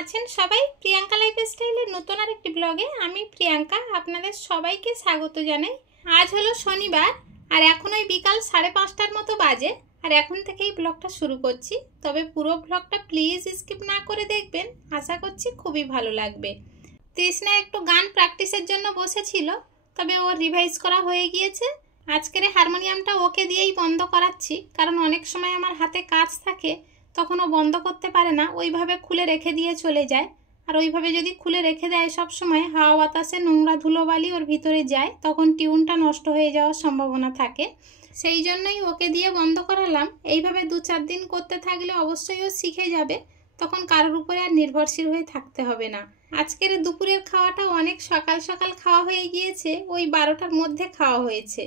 আছেন সবাই? প্রিয়াঙ্কা লাইফস্টাইলের নতুন আরেকটি ব্লগে আমি প্রিয়াঙ্কা আপনাদের সবাইকে স্বাগত জানাই। আজ হলো শনিবার আর এখন ওই বিকাল 5:30টার মতো বাজে আর এখন থেকেই ব্লগটা শুরু করছি। তবে পুরো ব্লগটা প্লিজ স্কিপ না করে দেখবেন, আশা করছি খুবই ভালো লাগবে। তৃষ্ণা একটু গান প্র্যাকটিসের জন্য বসেছিল, তবে ওর রিভাইজ করা হয়ে গিয়েছে। আজকের হারমোনিয়ামটা ওকে দিয়েই বন্ধ করাচ্ছি, কারণ অনেক সময় আমার হাতে কাজ থাকে, তখন ও বন্ধ করতে পারে না, ওইভাবে খুলে রেখে দিয়ে চলে যায়। আর ওইভাবে যদি খুলে রেখে দেয় সব সময় হাওয়া বাতাসে নোংরা ধুলোবালি ওর ভিতরে যায়, তখন টিউনটা নষ্ট হয়ে যাওয়ার সম্ভাবনা থাকে। সেই জন্যই ওকে দিয়ে বন্ধ করালাম। এইভাবে 2-4 দিন করতে থাকলে অবশ্যই ও শিখে যাবে, তখন কারোর উপরে আর নির্ভরশীল হয়ে থাকতে হবে না। আজকের দুপুরের খাওয়াটা অনেক সকাল সকাল খাওয়া হয়ে গিয়েছে, ওই 12টার মধ্যে খাওয়া হয়েছে।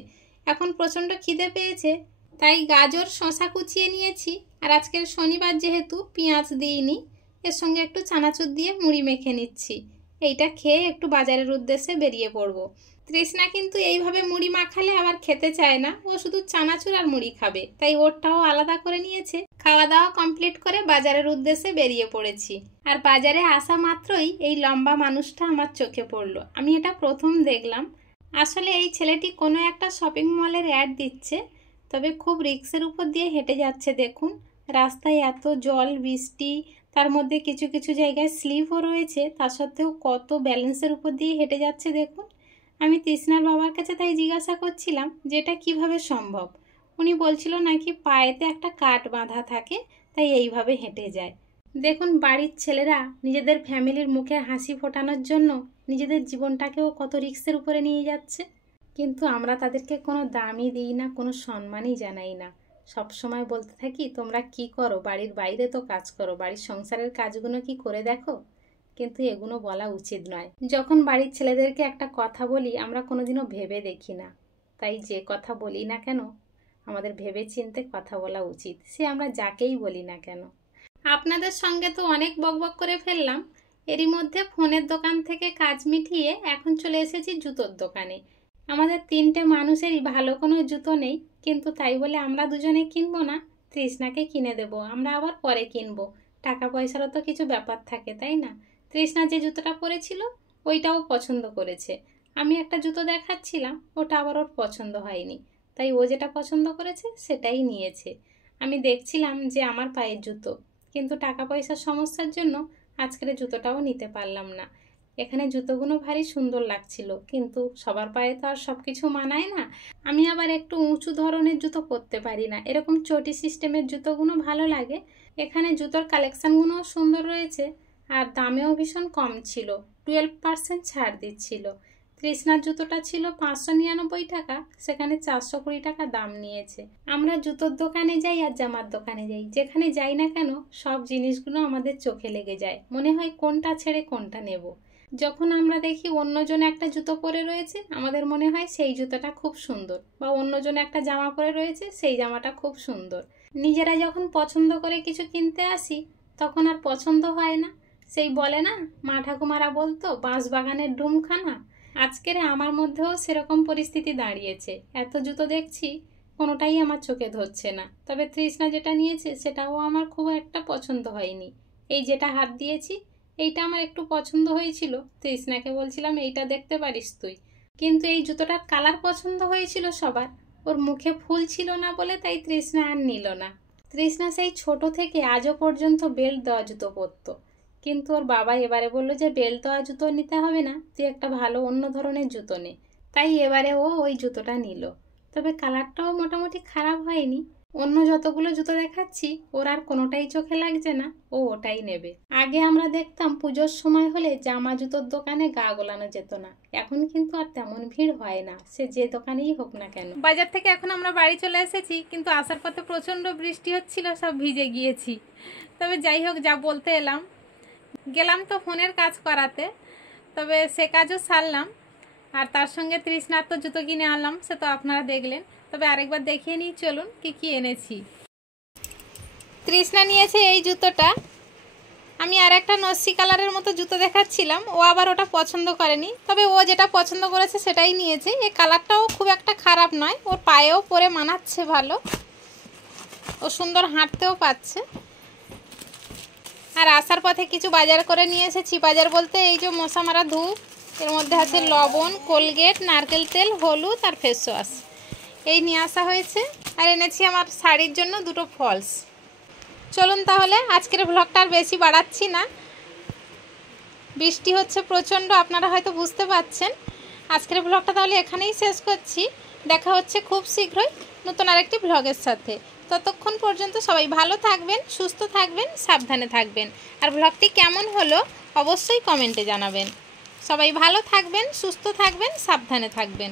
এখন প্রচণ্ড খিদে পেয়েছে, তাই গাজর শসা কুচিয়ে নিয়েছি। আর আজকের শনিবার যেহেতু পেঁয়াজ দিইনি, এর সঙ্গে একটু চানাচুর দিয়ে মুড়ি মেখে নিচ্ছি। এইটা খেয়ে একটু বাজারের উদ্দেশ্যে বেরিয়ে পড়বো। তৃষ্ণা কিন্তু এইভাবে মুড়ি মাখালে আবার খেতে চায় না, ও শুধু চানাচুর আর মুড়ি খাবে, তাই ওরটাও আলাদা করে নিয়েছে। খাওয়া দাওয়া কমপ্লিট করে বাজারের উদ্দেশ্যে বেরিয়ে পড়েছি। আর বাজারে আসা মাত্রই এই লম্বা মানুষটা আমার চোখে পড়লো। আমি এটা প্রথম দেখলাম। আসলে এই ছেলেটি কোনো একটা শপিং মলের অ্যাড দিচ্ছে, তবে খুব রিস্কের উপর দিয়ে হেঁটে যাচ্ছে। দেখুন রাস্তায় এত জল বৃষ্টি, তার মধ্যে কিছু কিছু জায়গায় স্লিপও রয়েছে, তা সত্ত্বেও কত ব্যালেন্সের উপর দিয়ে হেঁটে যাচ্ছে দেখুন। আমি তৃষ্ণার বাবার কাছে তাই জিজ্ঞাসা করছিলাম যে এটা কীভাবে সম্ভব। উনি বলছিল নাকি পায়েতে একটা কাঠ বাঁধা থাকে, তাই এইভাবে হেঁটে যায়। দেখুন বাড়ির ছেলেরা নিজেদের ফ্যামিলির মুখে হাসি ফোটানোর জন্য নিজেদের জীবনটাকেও কত রিস্কের উপরে নিয়ে যাচ্ছে, কিন্তু আমরা তাদেরকে কোনো দামই দিই না, কোনো সম্মানই জানাই না। সব সময় বলতে থাকি তোমরা কি করো, বাড়ির বাইরে তো কাজ করো, বাড়ির সংসারের কাজগুলো কি করে দেখো। কিন্তু এগুলো বলা উচিত নয়। যখন বাড়ির ছেলেদেরকে একটা কথা বলি আমরা কোনোদিনও ভেবে দেখি না, তাই যে কথা বলি না কেন আমাদের ভেবে চিন্তে কথা বলা উচিত, সে আমরা যাকেই বলি না কেন। আপনাদের সঙ্গে তো অনেক বকবক করে ফেললাম। এরই মধ্যে ফোনের দোকান থেকে কাজ মিটিয়ে এখন চলে এসেছি জুতোর দোকানে। আমাদের 3টে মানুষেরই ভালো কোনো জুতো নেই, কিন্তু তাই বলে আমরা দুজনে কিনবো না, তৃষ্ণাকে কিনে দেব, আমরা আবার পরে কিনবো। টাকা পয়সারও তো কিছু ব্যাপার থাকে, তাই না? তৃষ্ণা যে জুতোটা পরেছিল ওইটাও পছন্দ করেছে। আমি একটা জুতো দেখাচ্ছিলাম, ওটা আবার ওর পছন্দ হয়নি, তাই ও যেটা পছন্দ করেছে সেটাই নিয়েছে। আমি দেখছিলাম যে আমার পায়ের জুতো, কিন্তু টাকা পয়সার সমস্যার জন্য আজকের জুতোটাও নিতে পারলাম না। এখানে জুতোগুলো ভারী সুন্দর লাগছিল, কিন্তু সবার পায়ে তো আর সব কিছু মানায় না। আমি আবার একটু উঁচু ধরনের জুতো পরতে পারি না, এরকম চটি সিস্টেমের জুতোগুলো ভালো লাগে। এখানে জুতোর কালেকশানগুলোও সুন্দর রয়েছে আর দামেও ভীষণ কম ছিল, 12% ছাড় দিচ্ছিল। তৃষ্ণার জুতোটা ছিল 599 টাকা, সেখানে 420 টাকা দাম নিয়েছে। আমরা জুতোর দোকানে যাই আর জামার দোকানে যাই, যেখানে যাই না কেন সব জিনিসগুলো আমাদের চোখে লেগে যায়, মনে হয় কোনটা ছেড়ে কোনটা নেব। যখন আমরা দেখি অন্যজন একটা জুতো পরে রয়েছে আমাদের মনে হয় সেই জুতোটা খুব সুন্দর, বা অন্যজন একটা জামা পরে রয়েছে সেই জামাটা খুব সুন্দর। নিজেরা যখন পছন্দ করে কিছু কিনতে আসি তখন আর পছন্দ হয় না। সেই বলে না মা ঠাকুমারা বলতো বাঁশ বাগানের ডুমখানা, আজকের আমার মধ্যেও সেরকম পরিস্থিতি দাঁড়িয়েছে। এত জুতো দেখছি কোনোটাই আমার চোখে ধরছে না, তবে তৃষ্ণা যেটা নিয়েছে সেটাও আমার খুব একটা পছন্দ হয়নি। এই যেটা হাত দিয়েছি এইটা আমার একটু পছন্দ হয়েছিল, তৃষ্ণাকে বলছিলাম এইটা দেখতে পারিস তুই, কিন্তু এই জুতোটার কালার পছন্দ হয়েছিল সবার, ওর মুখে ফুল ছিল না বলে তাই তৃষ্ণা আর নিল না। তৃষ্ণা সেই ছোট থেকে আজও পর্যন্ত বেল্ট দেওয়া জুতো পরতো, কিন্তু ওর বাবা এবারে বললো যে বেল্ট দেওয়া জুতো নিতে হবে না, তুই একটা ভালো অন্য ধরনের জুতো নে, তাই এবারে ও ওই জুতোটা নিল। তবে কালারটাও মোটামুটি খারাপ হয়নি। অন্য যতগুলো জুতো দেখাচ্ছি ওর আর কোনোটাই চোখে লাগছে না, ও ওটাই নেবে। আগে আমরা দেখতাম পুজোর সময় হলে জামা জুতোর দোকানে গা গোলানো যেত না, এখন কিন্তু আর তেমন ভিড় হয় না, সে যে দোকানেই হোক না কেন। বাজার থেকে এখন আমরা বাড়ি চলে এসেছি, কিন্তু আসার পথে প্রচণ্ড বৃষ্টি হচ্ছিল, সব ভিজে গিয়েছি। তবে যাই হোক, যা বলতে গেলাম তো ফোনের কাজ করাতে, তবে সে কাজও সারলাম। আর তার সঙ্গে তৃষ্ণার তো জুতো কিনে আনলাম, সে তো আপনারা দেখলেন। তবে আরেকবার দেখিয়ে নিই চলুন কি কি এনেছি। তৃষ্ণা নিয়েছে এই জুতোটা, আমি আর একটা নস্যি কালারের মতো জুতো দেখাচ্ছিলাম, ও আবার ওটা পছন্দ করেনি, তবে ও যেটা পছন্দ করেছে সেটাই নিয়েছে। এই কালারটাও খুব একটা খারাপ নয়, ওর পায়েও পরে মানাচ্ছে ভালো, ও সুন্দর হাঁটতেও পাচ্ছে। আর আসার পথে কিছু বাজার করে নিয়ে এসেছি। বাজার বলতে এই যে মশা মারা ধূপ, এর মধ্যে আছে লবণ, কোলগেট, নারকেল তেল, হলুদ আর ফেস ওয়াশ, এই নিয়ে আসা হয়েছে। আর এনেছি আমার শাড়ির জন্য দুটো ফলস। চলুন তাহলে আজকের ব্লগটা আর বেশি বাড়াচ্ছি না, বৃষ্টি হচ্ছে প্রচণ্ড, আপনারা হয়তো বুঝতে পারছেন। আজকের ব্লগটা তাহলে এখানেই শেষ করছি। দেখা হচ্ছে খুব শীঘ্রই নতুন আরেকটি ব্লগের সাথে। ততক্ষণ পর্যন্ত সবাই ভালো থাকবেন, সুস্থ থাকবেন, সাবধানে থাকবেন। আর ব্লগটি কেমন হলো অবশ্যই কমেন্টে জানাবেন। সবাই ভালো থাকবেন, সুস্থ থাকবেন, সাবধানে থাকবেন।